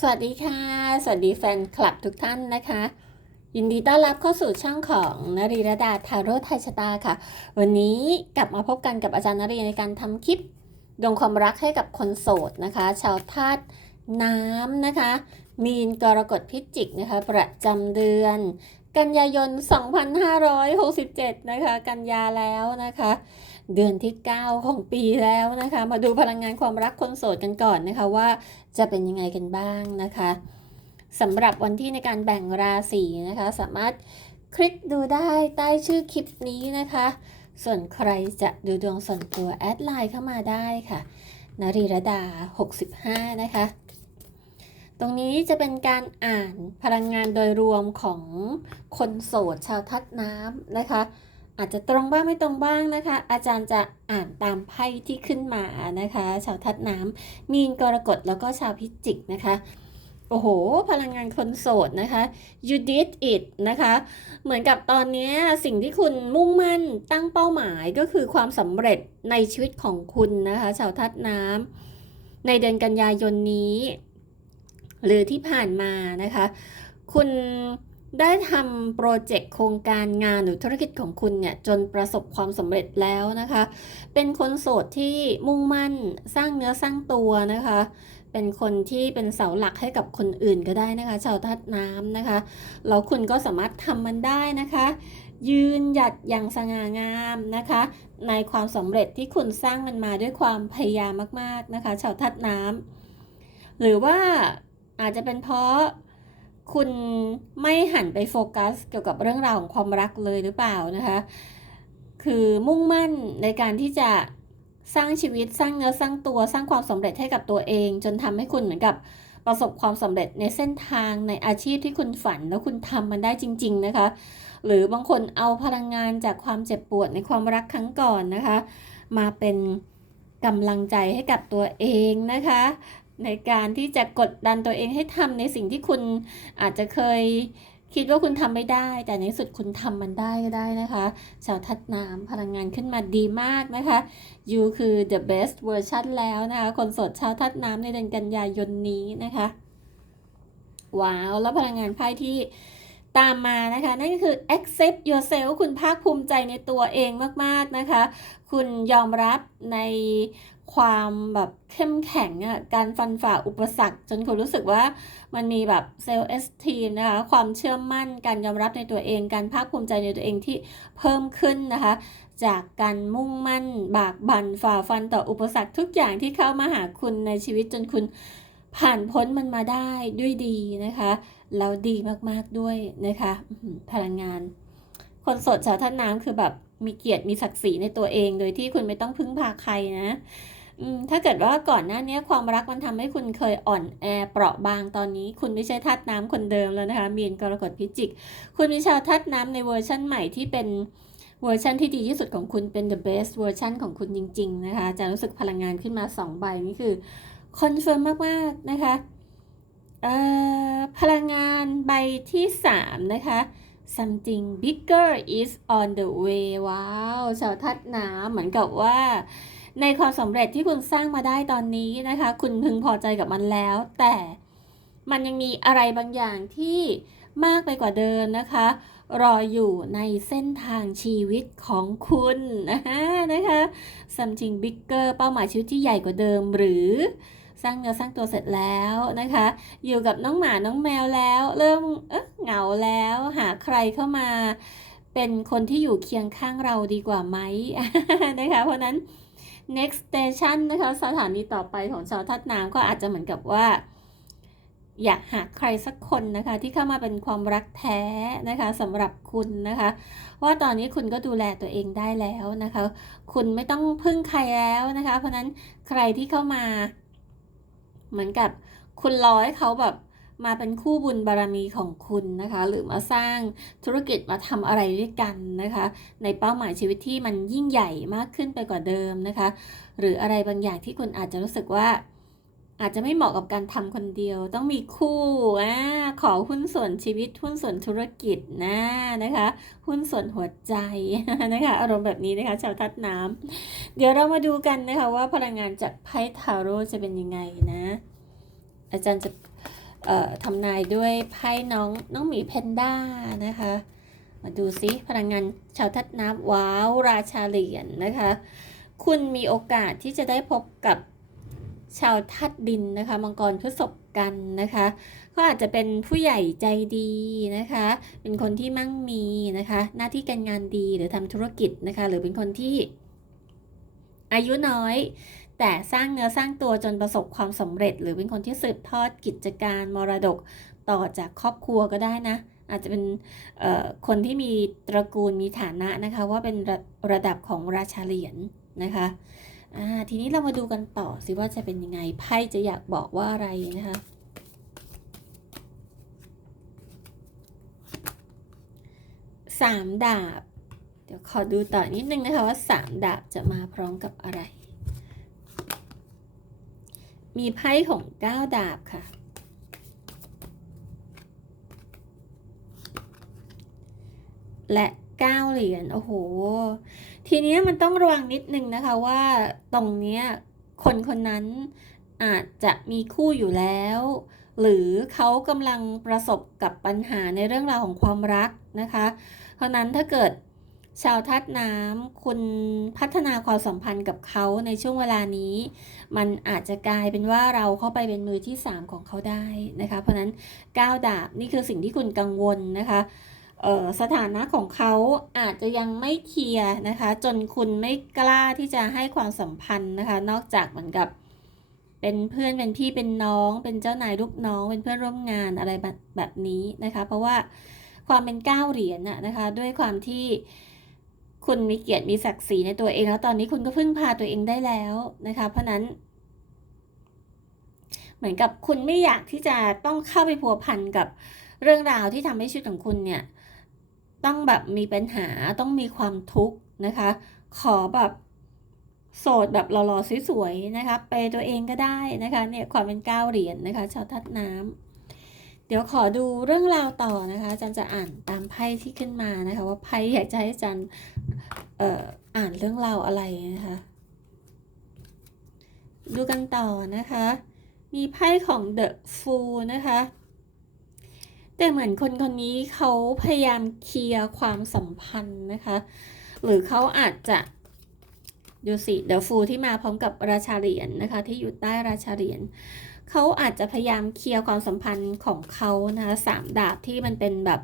สวัสดีค่ะ สวัสดีแฟนคลับทุกท่านนะคะ ยินดีต้อนรับเข้าสู่ช่องของนรีรดาทาโร่ไทยชะตาค่ะ วันนี้กลับมาพบกันกับอาจารย์นรีในการทำคลิปดวงความรักให้กับคนโสดนะคะ ชาวธาตุน้ำนะคะ มีนกรกฎพิจิกนะคะ ประจำเดือน กันยายน 2567 นะคะ กันยาแล้วนะคะ เดือนที่ 9 ของปีแล้วนะคะ มาดูพลังงานความรักคนโสดกันก่อนนะคะว่าจะเป็นยังไงกันบ้างนะคะสำหรับวันที่ในการแบ่งราศีนะคะ สามารถคลิกดูได้ใต้ชื่อคลิปนี้นะคะ ส่วนใครจะดูดวงส่วนตัวแอดไลน์เข้ามาได้ค่ะนรีรดา 65 นะคะ ตรงนี้จะเป็นการอ่านพลังงานโดยรวมของคนโสดชาวทัดน้ำนะคะ อาจจะตรงบ้างไม่ตรงบ้างนะคะ อาจารย์จะอ่านตามไพ่ที่ขึ้นมานะคะ ชาวทัดน้ำมีนกรกฎแล้วก็ชาวพิจิกนะคะโอ้โห พลังงานคนโสดนะคะ you did it นะคะ เหมือนกับตอนนี้สิ่งที่คุณมุ่งมั่นตั้งเป้าหมายก็คือความสำเร็จในชีวิตของคุณนะคะ ชาวทัดน้ำในเดือนกันยายนนี้ หรือที่ผ่านมานะคะ คุณ ได้ทำโปรเจกต์โครงการงานหรือธุรกิจของคุณเนี่ยจนประสบความสำเร็จแล้วนะคะ เป็นคนโสดที่มุ่งมั่นสร้างเนื้อสร้างตัวนะคะ เป็นคนที่เป็นเสาหลักให้กับคนอื่นก็ได้นะคะ ชาวธาตุน้ำนะคะ แล้วคุณก็สามารถทำมันได้นะคะ ยืนหยัดอย่างสง่างามนะคะ ในความสำเร็จที่คุณสร้างมันมาด้วยความพยายามมากๆนะคะ ชาวธาตุน้ำหรือว่าอาจจะเป็นเพราะ คุณไม่หันไปโฟกัส เกี่ยวกับเรื่องราวของความรักเลยหรือเปล่านะคะ คือมุ่งมั่นในการที่จะสร้างชีวิตสร้างเนื้อสร้างตัวสร้างความสำเร็จให้กับตัวเอง จนทำให้คุณเหมือนกับประสบความสำเร็จในเส้นทางในอาชีพที่คุณฝันแล้วคุณทำมันได้จริง ๆนะคะ หรือบางคนเอาพลังงานจากความเจ็บปวดในความรักครั้งก่อนนะคะ มาเป็นกำลังใจให้กับตัวเองนะคะ ในการที่จะกดดันตัวเองให้ทำในสิ่งที่คุณอาจจะเคยคิดว่าคุณทำไม่ได้ แต่ในที่สุดคุณทำมันได้ก็ได้นะคะชาวทัดน้ำพลังงานขึ้นมาดีมากนะคะ you คือ the best version แล้วนะคะคนสดชาวทัดน้ำในเดือนกันยายนนี้นะคะว้าว แล้วพลังงานไพ่ที่ตามมานะคะ นั่นก็คือ accept yourself คุณภาคภูมิใจในตัวเองมาก ๆ นะคะ คุณยอมรับใน ความแบบเข้มแข็งอะการฟันฝ่าอุปสรรค จนคุณรู้สึกว่ามันมีแบบเซลล์เอสทีมนะคะความเชื่อมั่นการยอมรับในตัวเอง การภาคภูมิใจในตัวเองที่เพิ่มขึ้นนะคะ จากการมุ่งมั่น บากบั่นฝ่าฟันต่ออุปสรรคทุกอย่างที่เข้ามาหาคุณในชีวิตจนคุณผ่านพ้นมันมาได้ด้วยดีนะคะแล้วดีมากๆด้วยนะคะพลังงาน คนโสดชาวท่านน้ำคือแบบมีเกียรติมีศักดิ์ศรีในตัวเอง โดยที่คุณไม่ต้องพึ่งพาใครนะ ถ้าเกิดว่าก่อนหน้านี้ความรักมันทำให้คุณเคยอ่อนแอเปราะบางตอนนี้ คุณไม่ใช่ธาตุน้ำคนเดิมแล้วนะคะมีนกรกฎพิจิก คุณมีชาวธาตุน้ำในเวอร์ชั่นใหม่ที่เป็นเวอร์ชันที่ดีที่สุดของคุณเป็น the best เวอร์ชันของคุณจริง ๆ นะคะ จะรู้สึกพลังงานขึ้นมา 2 ใบนี่คือคอนเฟิร์มมากๆนะคะเอ่อพลังงานใบที่ 3 นะคะ something bigger is on the way ว้าว ชาวทัดน้ำเหมือนกับว่า ในความสำเร็จที่คุณสร้างมาได้ตอนนี้นะคะ คุณพึงพอใจกับมันแล้ว แต่มันยังมีอะไรบางอย่างที่มากไปกว่าเดิมนะคะ รออยู่ในเส้นทางชีวิตของคุณนะคะนะคะ something bigger เป้าหมายชีวิตที่ใหญ่กว่าเดิมหรือสร้างเนื้อสร้างตัวเสร็จแล้วนะคะ อยู่กับน้องหมาน้องแมวแล้ว เริ่มเอ๊ะเหงาแล้วหาใครเข้ามา เป็นคนที่อยู่เคียงข้างเราดีกว่าไหมนะคะ เพราะนั้น next station นะคะสถานีต่อไปของชาวทัดน้ำก็อาจจะเหมือนกับว่า อยากหาใครสักคนนะคะ ที่เข้ามาเป็นความรักแท้นะคะสำหรับคุณนะคะ ว่าตอนนี้คุณก็ดูแลตัวเองได้แล้วนะคะ คุณไม่ต้องพึ่งใครแล้วนะคะ เพราะฉะนั้นใครที่เข้ามา เหมือนกับคุณรอให้เขาแบบ มาเป็นคู่บุญบารมีของคุณนะคะ หรือมาสร้างธุรกิจมาทำอะไรด้วยกันนะคะ ในเป้าหมายชีวิตที่มันยิ่งใหญ่มากขึ้นไปกว่าเดิมนะคะ หรืออะไรบางอย่างที่คุณอาจจะรู้สึกว่าอาจจะไม่เหมาะกับการทำคนเดียว ต้องมีคู่อ่าขอหุ้นส่วนชีวิต หุ้นส่วนธุรกิจนะนะคะ หุ้นส่วนหัวใจนะคะ อารมณ์แบบนี้นะคะ ชาวทัดน้ำเดี๋ยวเรามาดูกันนะคะว่าพลังงานจากไพ่ทาโร่จะเป็นยังไงนะ อาจารย์จะ ทำนายด้วยไพ่น้องน้องหมีเพนด้านะคะ มาดูซิพลังงานชาวทัดน้ำว้าวราชาเหรียญนะคะ คุณมีโอกาสที่จะได้พบกับชาวทัดดินนะคะมังกรพฤษภกันนะคะก็อาจจะเป็นผู้ใหญ่ใจดีนะคะ เป็นคนที่มั่งมีนะคะ หน้าที่การงานดีหรือทำธุรกิจนะคะ หรือเป็นคนที่อายุน้อย แต่สร้างเนื้อสร้างตัวจนประสบความสำเร็จ หรือเป็นคนที่สืบทอดกิจการมรดกต่อจากครอบครัวก็ได้นะ อาจจะเป็นคนที่มีตระกูลมีฐานะนะคะ ว่าเป็นระระดับของราชาเหรียญนะคะทีนี้เรามาดูกันต่อสิว่าจะเป็นยังไงไพ่จะอยากบอกว่าอะไรนะคะสามดาบ เดี๋ยวขอดูต่อนิดนึงนะคะว่าสามดาบจะมาพร้อมกับอะไร มีไพ่ของเก้าดาบค่ะ และเก้าเหรียญ โอ้โห ทีนี้มันต้องระวังนิดนึงนะคะว่าตรงเนี้ยคนคนนั้นอาจจะมีคู่อยู่แล้ว หรือเขากำลังประสบกับปัญหาในเรื่องราวของความรักนะคะ เพราะนั้นถ้าเกิด ชาวทัดน้ำคุณพัฒนาความสัมพันธ์กับเขาในช่วงเวลานี้ มันอาจจะกลายเป็นว่าเราเข้าไปเป็นมือที่ 3 ของเขาได้นะคะ เพราะนั้นก้าวดาบนี่คือสิ่งที่คุณกังวลนะคะสถานะของเขาอาจจะยังไม่เคลียร์นะคะ จนคุณไม่กล้าที่จะให้ความสัมพันธ์นะคะ นอกจากเหมือนกับ เป็นเพื่อนเป็นพี่เป็นน้อง เป็นเจ้านายลูกน้อง เป็นเพื่อนร่วมงานอะไรแบบแบบนี้นะคะ เพราะว่าความเป็นก้าวเหรียญน่ะนะคะ ด้วยความที่ คุณมีเกียรติมีศักดิ์ศรีในตัวเอง แล้วตอนนี้คุณก็พึ่งพาตัวเองได้แล้วนะคะ เพราะนั้น เหมือนกับคุณไม่อยากที่จะต้องเข้าไปพัวพันกับเรื่องราวที่ทำให้ชีวิตของคุณเนี่ย ต้องแบบมีปัญหาต้องมีความทุกข์นะคะ ขอแบบโสดแบบหล่อๆสวยๆนะคะไปตัวเองก็ได้นะคะเนี่ยความเป็นก้าวเหรียญนะคะ ชาวทัดน้ำ เดี๋ยวขอดูเรื่องราวต่อนะคะอาจารย์จะอ่านตามไพ่ที่ขึ้นมานะคะ ว่าไพ่อยากจะให้อาจารย์อ่ออ่านเรื่องราวอะไรนะคะ ดูกันต่อนะคะ มีไพ่ของ The Fool นะคะ แต่เหมือนคนคนนี้เขาพยายามเคลียร์ความสัมพันธ์นะคะ หรือเขาอาจจะดูสิ The Fool ที่มาพร้อมกับราชาเหรียญนะคะ ที่อยู่ใต้ราชาเหรียญ เขาอาจจะพยายามเคลียร์ความสัมพันธ์ของเขานะคะสามดาบที่มันเป็นแบบ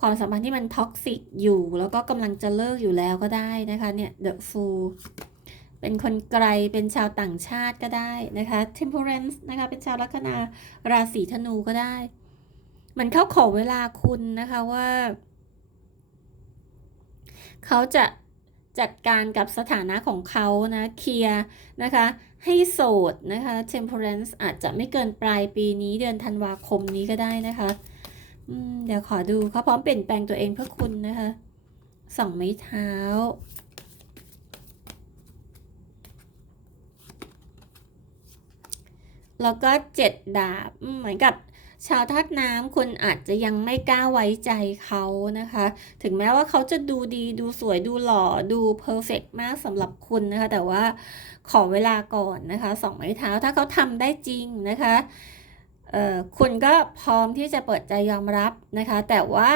ความสัมพันธ์ที่มันท็อกซิกอยู่ แล้วก็กำลังจะเลิกอยู่แล้วก็ได้นะคะเนี่ย The Fool เป็นคนไกลเป็นชาวต่างชาติก็ได้นะคะ Temperance นะคะเป็นชาวลัคนาราศีธนูก็ได้มันเข้าขอเวลาคุณนะคะว่า เขาจะ จัดการกับสถานะของเขานะเคลียร์นะคะ ให้โสดนะคะ Temperance อาจจะไม่เกินปลายปีนี้เดือนธันวาคมนี้ก็ได้นะคะเดี๋ยวขอดูเขาพร้อมเปลี่ยนแปลงตัวเองเพื่อคุณนะคะสองไม้เท้า แล้วก็เจ็ดดาบเหมือนกับ ชาวธาตุน้ำคนอาจจะยังไม่กล้าไว้ใจเขานะคะ ถึงแม้ว่าเขาจะดูดีดูสวยดูหล่อดูเพอร์เฟกมากสำหรับคุณนะคะ แต่ว่าขอเวลาก่อนนะคะสองไม้เท้าถ้าเขาทำได้จริงนะคะเออคุณก็พร้อมที่จะเปิดใจยอมรับนะคะ แต่ว่า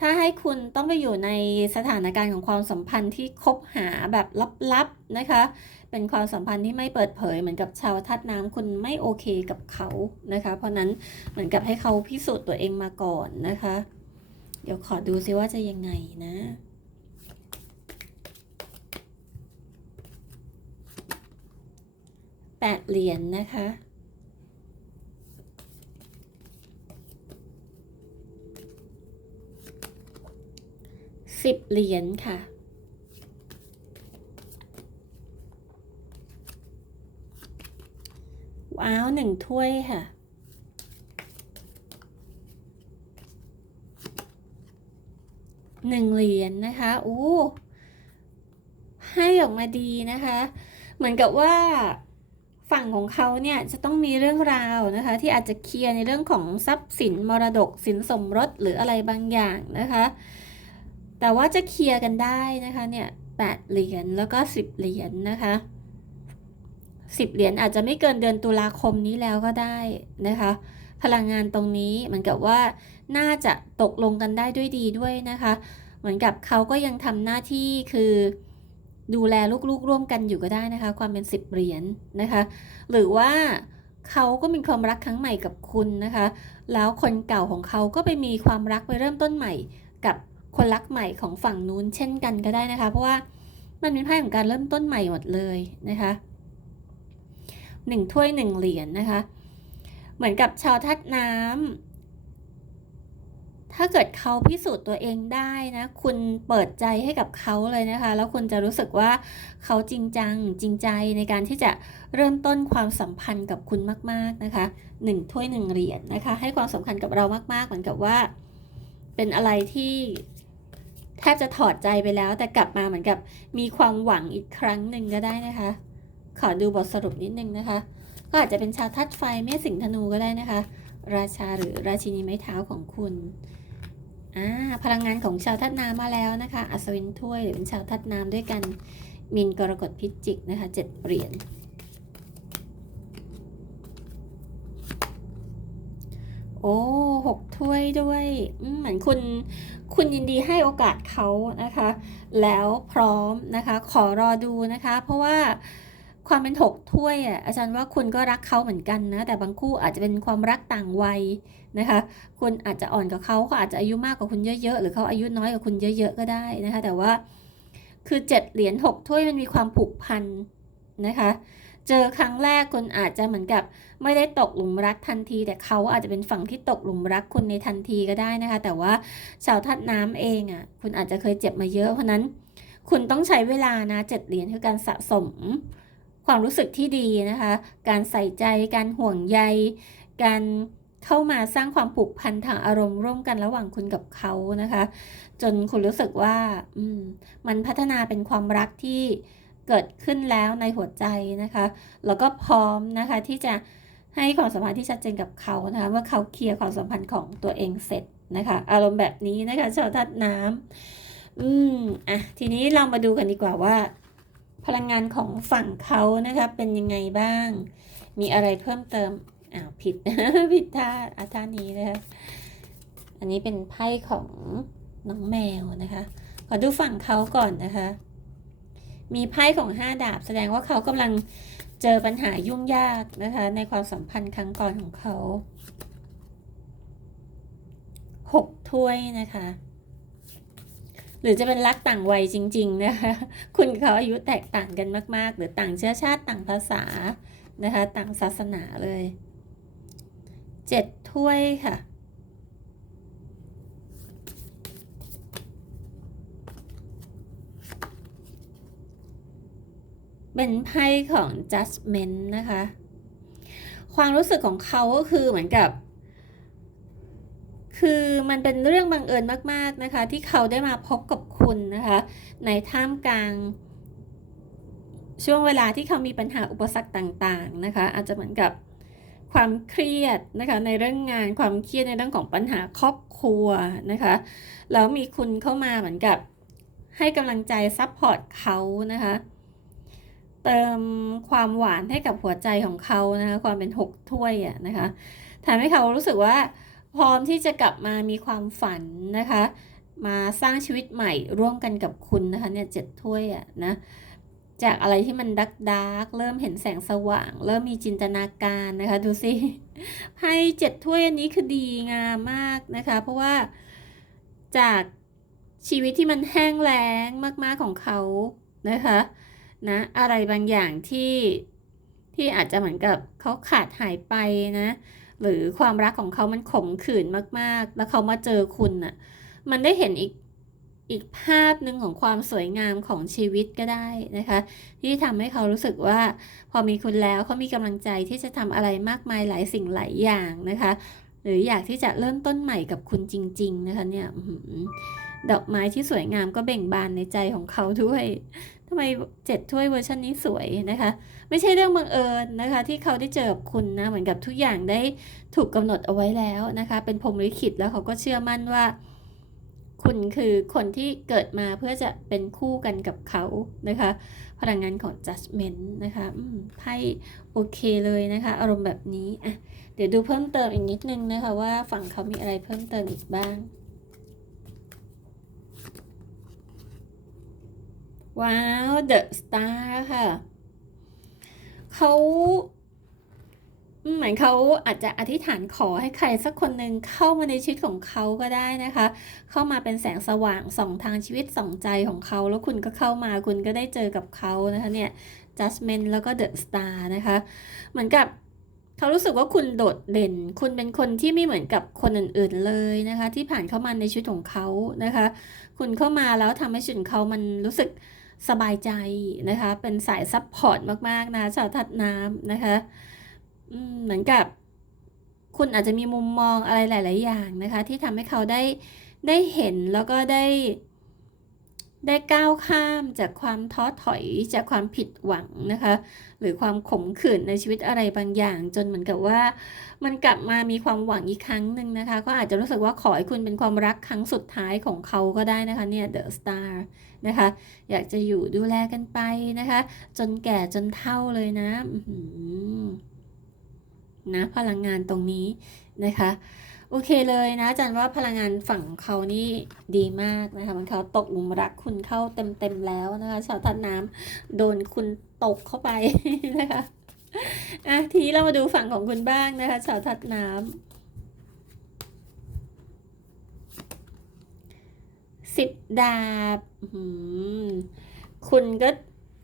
ถ้าให้คุณต้องไปอยู่ในสถานการณ์ของความสัมพันธ์ที่คบหาแบบลับๆนะคะ เป็นความสัมพันธ์ที่ไม่เปิดเผยเหมือนกับชาวทัดน้ำคุณไม่โอเคกับเขานะคะ เพราะนั้นเหมือนกับให้เขาพิสูจน์ตัวเองมาก่อนนะคะ เดี๋ยวขอดูซิว่าจะยังไงนะแปดเหรียญนะคะ สิบเหรียญค่ะ ว้าวหนึ่งถ้วยค่ะ หนึ่งเหรียญนะคะโอ้ให้ออกมาดีนะคะ เหมือนกับว่าฝั่งของเขาเนี่ยจะต้องมีเรื่องราวนะคะ ที่อาจจะเคลียร์ในเรื่องของทรัพย์สินมรดกสินสมรสหรืออะไรบางอย่างนะคะ แต่ว่าจะเคลียร์กันได้นะคะเนี่ยแปดเหรียญแล้วก็สิบเหรียญนะคะสิบเหรียญอาจจะไม่เกินเดือนตุลาคมนี้แล้วก็ได้นะคะ พลังงานตรงนี้เหมือนกับว่าน่าจะตกลงกันได้ด้วยดีด้วยนะคะ เหมือนกับเขาก็ยังทำหน้าที่คือดูแลลูกๆร่วมกันอยู่ก็ได้นะคะ ความเป็นสิบเหรียญนะคะ หรือว่าเขาก็มีความรักครั้งใหม่กับคุณนะคะ แล้วคนเก่าของเขาก็ไปมีความรักไปเริ่มต้นใหม่กับ คนรักใหม่ของฝั่งนู้นเช่นกันก็ได้นะคะ เพราะว่ามันเป็นไพ่ของการเริ่มต้นใหม่หมดเลยนะคะหนึ่งถ้วยหนึ่งเหรียญนะคะ เหมือนกับชาวทัดน้ำถ้าเกิดเขาพิสูจน์ตัวเองได้นะ คุณเปิดใจให้กับเขาเลยนะคะ แล้วคุณจะรู้สึกว่าเขาจริงจังจริงใจในการที่จะเริ่มต้นความสัมพันธ์กับคุณมาก ๆนะคะหนึ่งถ้วยหนึ่งเหรียญนะคะ ให้ความสำคัญกับเรามาก ๆ เหมือนกับว่า เป็นอะไรที่ แทบจะถอดใจไปแล้ว แต่กลับมาเหมือนกับมีความหวังอีกครั้งหนึ่งก็ได้นะคะ ขอดูบทสรุปนิดนึงนะคะ ก็อาจจะเป็นชาวทัดไฟเมษสิงธนูก็ได้นะคะ ราชาหรือราชินีไม้เท้าของคุณอ่าพลังงานของชาวทัดน้ำมาแล้วนะคะ อัศวินถ้วยหรือเป็นชาวทัดน้ำด้วยกันมินกรกฎพิจิกนะคะเจ็ดเหรียญโอ้หกถ้วยด้วย เหมือนคุณ คุณยินดีให้โอกาสเขานะคะ แล้วพร้อมนะคะ ขอรอดูนะคะ เพราะว่าความเป็นหกถ้วยอะอาจารย์ว่าคุณก็รักเขาเหมือนกันนะ แต่บางคู่อาจจะเป็นความรักต่างวัยนะคะคุณอาจจะอ่อนกว่าเขาเขาอาจจะอายุมากกว่าคุณเยอะๆ หรือเขาอายุน้อยกว่าคุณเยอะๆ ก็ได้นะคะ แต่ว่าคือเจ็ดเหรียญหกถ้วยมันมีความผูกพันนะคะ เจอครั้งแรกคุณอาจจะเหมือนกับไม่ได้ตกหลุมรักทันที แต่เขาอาจจะเป็นฝั่งที่ตกหลุมรักคุณในทันทีก็ได้นะคะ แต่ว่าชาวทัดน้ำเองอะคุณอาจจะเคยเจ็บมาเยอะเพราะนั้น คุณต้องใช้เวลานะเจ็ดเหรียญคือการสะสมความรู้สึกที่ดีนะคะ การใส่ใจ การห่วงใย การเข้ามาสร้างความผูกพันทางอารมณ์ร่วมกันระหว่างคุณกับเขานะคะ จนคุณรู้สึกว่า อืม มันพัฒนาเป็นความรักที่ เกิดขึ้นแล้วในหัวใจนะคะแล้วก็พร้อมนะคะที่จะให้ความสัมพันธ์ที่ชัดเจนกับเขานะคะเมื่อเขาเคลียร์ความสัมพันธ์ของตัวเองเสร็จนะคะอารมณ์แบบนี้นะคะชาวทัดน้ำอืมอะทีนี้เรามาดูกันดีกว่าว่า พลังงานของฝั่งเขานะคะเป็นยังไงบ้าง มีอะไรเพิ่มเติมอ้าวผิด ผิดท่าอาท่านี้นะคะอันนี้เป็นไพ่ของน้องแมวนะคะ ขอดูฝั่งเขาก่อนนะคะ มีไพ่ของห้าดาบ แสดงว่าเขากำลังเจอปัญหายุ่งยากนะคะ ในความสัมพันธ์ครั้งก่อนของเขาหกถ้วยนะคะ หรือจะเป็นรักต่างวัยจริง ๆ นะคะ คุณเขาอายุแตกต่างกันมาก ๆ หรือต่างเชื้อชาติต่างภาษานะคะ ต่างศาสนาเลยเจ็ดถ้วยค่ะ เป็นไพ่ของ judgment นะคะ ความรู้สึกของเขาก็คือเหมือนกับ คือมันเป็นเรื่องบังเอิญมาก ๆ นะคะ ที่เขาได้มาพบกับคุณนะคะ ในท่ามกลาง ช่วงเวลาที่เขามีปัญหาอุปสรรคต่าง ๆ นะคะ อาจจะเหมือนกับความเครียดนะคะในเรื่องงานความเครียดในเรื่องของปัญหาครอบครัวนะคะแล้วมีคุณเข้ามาเหมือนกับให้กำลังใจซัพพอร์ตเขานะคะ เติมความหวานให้กับหัวใจของเขานะคะความเป็นหกถ้วยอะนะคะทำให้เขารู้สึกว่าพร้อมที่จะกลับมามีความฝันนะคะ มาสร้างชีวิตใหม่ร่วมกันกับคุณนะคะเนี่ยเจ็ดถ้วยอะนะจากอะไรที่มันดักดักเริ่มเห็นแสงสว่าง เริ่มมีจินตนาการนะคะ ดูสิไพ่เจ็ดถ้วยอันนี้คือดีงามมากนะคะ เพราะว่าจากชีวิตที่มันแห้งแล้งมาก ๆของเขานะคะ นะอะไรบางอย่างที่ที่อาจจะเหมือนกับเขาขาดหายไปนะ หรือความรักของเขามันขมขื่นมากๆ แล้วเขามาเจอคุณน่ะมันได้เห็นอีกอีกภาพหนึ่งของความสวยงามของชีวิตก็ได้นะคะ ที่ทำให้เขารู้สึกว่า พอมีคุณแล้วเขามีกำลังใจที่จะทำอะไรมากมายหลายสิ่งหลายอย่างนะคะ หรืออยากที่จะเริ่มต้นใหม่กับคุณจริง ๆ นะคะเนี่ย ดอกไม้ที่สวยงามก็เบ่งบานในใจของเขาด้วยทำไมเจ็ดถ้วยเวอร์ชันนี้สวยนะคะ ไม่ใช่เรื่องบังเอิญนะคะ ที่เขาได้เจอกับคุณนะ เหมือนกับทุกอย่างได้ถูกกำหนดเอาไว้แล้วนะคะ เป็นพรหมลิขิตแล้วเขาก็เชื่อมั่นว่า คุณคือคนที่เกิดมาเพื่อจะเป็นคู่กันกับเขานะคะ พลังงานของ judgment นะคะไพ่โอเคเลยนะคะ อารมณ์แบบนี้อะเดี๋ยวดูเพิ่มเติมอีกนิดนึงนะคะว่าฝั่งเขามีอะไรเพิ่มเติมอีกบ้าง ว้าว The Star ค่ะ เขาเหมือนเขาอาจจะอธิษฐานขอให้ใครสักคนหนึ่งเข้ามาในชีวิตของเขาก็ได้นะคะ เข้ามาเป็นแสงสว่างส่องทางชีวิตส่องใจของเขา แล้วคุณก็เข้ามาคุณก็ได้เจอกับเขานะคะเนี่ย Judgment แล้วก็ The Star นะคะ เหมือนกับเขารู้สึกว่าคุณโดดเด่น คุณเป็นคนที่ไม่เหมือนกับคนอื่นๆเลยนะคะ ที่ผ่านเข้ามาในชีวิตของเขานะคะ คุณเข้ามาแล้วทำให้ชีวิตเขามันรู้สึก สบายใจนะคะ เป็นสายซับพอร์ตมากๆนะชาวทัดน้ำนะคะเหมือนกับ คุณอาจจะมีมุมมองอะไรหลาย ๆ อย่างนะคะ ที่ทำให้เขาได้ได้เห็นแล้วก็ได้ ได้ก้าวข้ามจากความท้อถอยจากความผิดหวังนะคะ หรือความขมขื่นในชีวิตอะไรบางอย่าง จนเหมือนกับว่า มันกลับมามีความหวังอีกครั้งหนึ่งนะคะ ก็อาจจะรู้สึกว่าขอให้คุณเป็นความรักครั้งสุดท้ายของเขาก็ได้นะคะเนี่ย The Star นะคะ อยากจะอยู่ดูแลกันไปนะคะ จนแก่จนเฒ่าเลยนะนะพลังงานตรงนี้นะคะ โอเคเลยนะอาจารย์ว่าพลังงานฝั่งเขานี่ดีมากนะคะมันเขาตกหลุมรักคุณเข้าเต็มๆแล้วนะคะชาวทัดน้ำโดนคุณตกเข้าไปนะคะอะทีนี้เรามาดูฝั่งของคุณบ้างนะคะชาวทัดน้ำสิบดาบคุณก็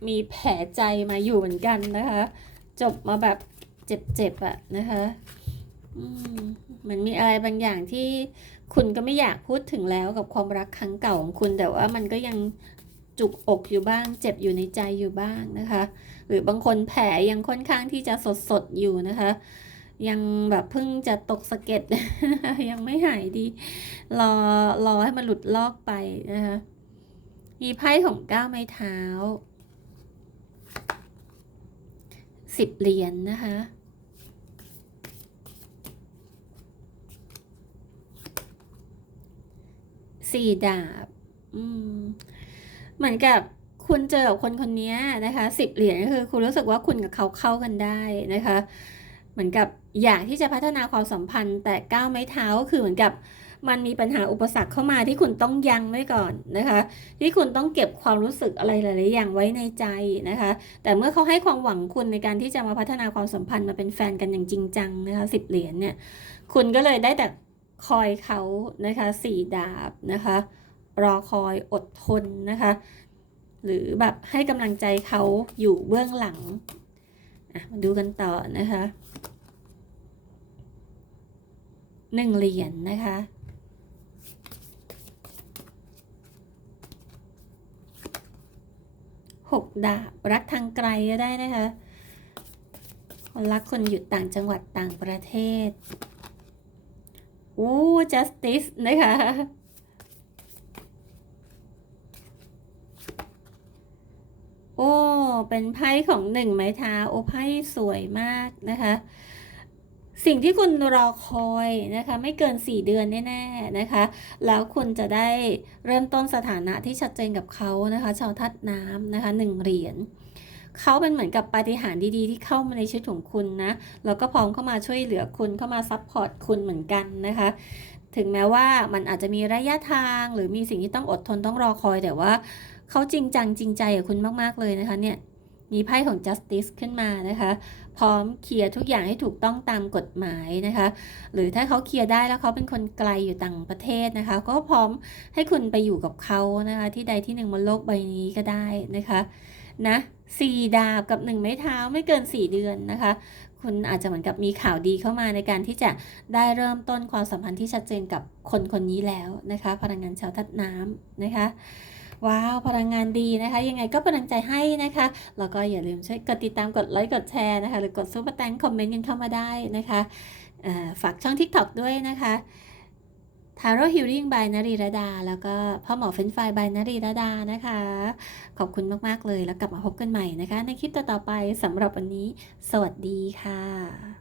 มีแผลใจมาอยู่เหมือนกันนะคะ จบมาแบบเจ็บๆอะนะคะ มันมีอะไรบางอย่างที่คุณก็ไม่อยากพูดถึงแล้วกับความรักครั้งเก่าของคุณ แต่ว่ามันก็ยังจุกอกอยู่บ้าง เจ็บอยู่ในใจอยู่บ้างนะคะ หรือบางคนแผลยังค่อนข้างที่จะสดสดอยู่นะคะ ยังแบบเพิ่งจะตกสะเก็ดยังไม่หายดี รอรอให้มันหลุดลอกไปนะคะมีไพ่ของก้าวไม้เท้าสิบเหรียญนะคะ สี่ดาบ อืม เหมือนกับคุณเจอกับคนคนนี้นะคะสิบเหรียญก็คือคุณรู้สึกว่าคุณกับเขาเข้ากันได้นะคะ เหมือนกับอยากที่จะพัฒนาความสัมพันธ์ แต่ก้าวไม้เท้าก็คือเหมือนกับมันมีปัญหาอุปสรรคเข้ามาที่คุณต้องยั้งไว้ก่อนนะคะ ที่คุณต้องเก็บความรู้สึกอะไรหลายๆอย่างไว้ในใจนะคะ แต่เมื่อเขาให้ความหวังคุณในการที่จะมาพัฒนาความสัมพันธ์มาเป็นแฟนกันอย่างจริงจังนะคะสิบเหรียญเนี่ย คุณก็เลยได้แต่ คอยเขานะคะสี่ดาบนะคะ รอคอยอดทนนะคะ หรือแบบให้กำลังใจเขาอยู่เบื้องหลังอะมาดูกันต่อนะคะหนึ่งเหรียญนะคะหกดาบรักทางไกลก็ได้นะคะคนรักคนอยู่ต่างจังหวัดต่างประเทศ โอ้ justice นะคะ โอ้ เป็นไพ่ของหนึ่งไม้เท้า โอ้ ไพ่สวยมากนะคะ สิ่งที่คุณรอคอยนะคะ ไม่เกิน4เดือนแน่ๆนะคะ แล้วคุณจะได้เริ่มต้นสถานะที่ชัดเจนกับเขานะคะ ชาวทัดน้ำนะคะหนึ่งเหรียญ เขาเป็นเหมือนกับปาฏิหาริย์ดีๆ ที่เข้ามาในชีวิตของคุณนะ แล้วก็พร้อมเข้ามาช่วยเหลือคุณ เข้ามาซัพพอร์ตคุณเหมือนกันนะคะ ถึงแม้ว่ามันอาจจะมีระยะทาง หรือมีสิ่งที่ต้องอดทนต้องรอคอย แต่ว่าเขาจริงจังจริงใจกับคุณมากๆเลยนะคะเนี่ย มีไพ่ของ justice ขึ้นมานะคะ พร้อมเคลียร์ทุกอย่างให้ถูกต้องตามกฎหมายนะคะ หรือถ้าเขาเคลียร์ได้แล้วเขาเป็นคนไกลอยู่ต่างประเทศนะคะ ก็พร้อมให้คุณไปอยู่กับเขานะคะ ที่ใดที่หนึ่งบนโลกใบนี้ก็ได้นะคะ นะ สี่ดาบกับหนึ่งไม้เท้าไม่เกิน 4 เดือนนะคะ คุณอาจจะเหมือนกับมีข่าวดีเข้ามาในการที่จะได้เริ่มต้นความสัมพันธ์ที่ชัดเจนกับคนคนนี้แล้วนะคะ พลังงานชาวทัดน้ำนะคะว้าวพลังงานดีนะคะ ยังไงก็เป็นกำลังใจให้นะคะ แล้วก็อย่าลืมช่วยกดติดตามกดไลค์กดแชร์นะคะ หรือกดซุปเปอร์แตงคอมเมนต์กันเข้ามาได้นะคะฝากช่อง TikTok ด้วยนะคะ ทาร่ฮิลลิ่งบายนรีรดา แล้วก็พ่อหมอเฟนไฟบาย by นรีรดานะคะ ขอบคุณมาก ๆ เลยแล้วกลับมาพบกันใหม่นะคะ ในคลิปต่อๆไปสำหรับวันนี้ สวัสดีค่ะ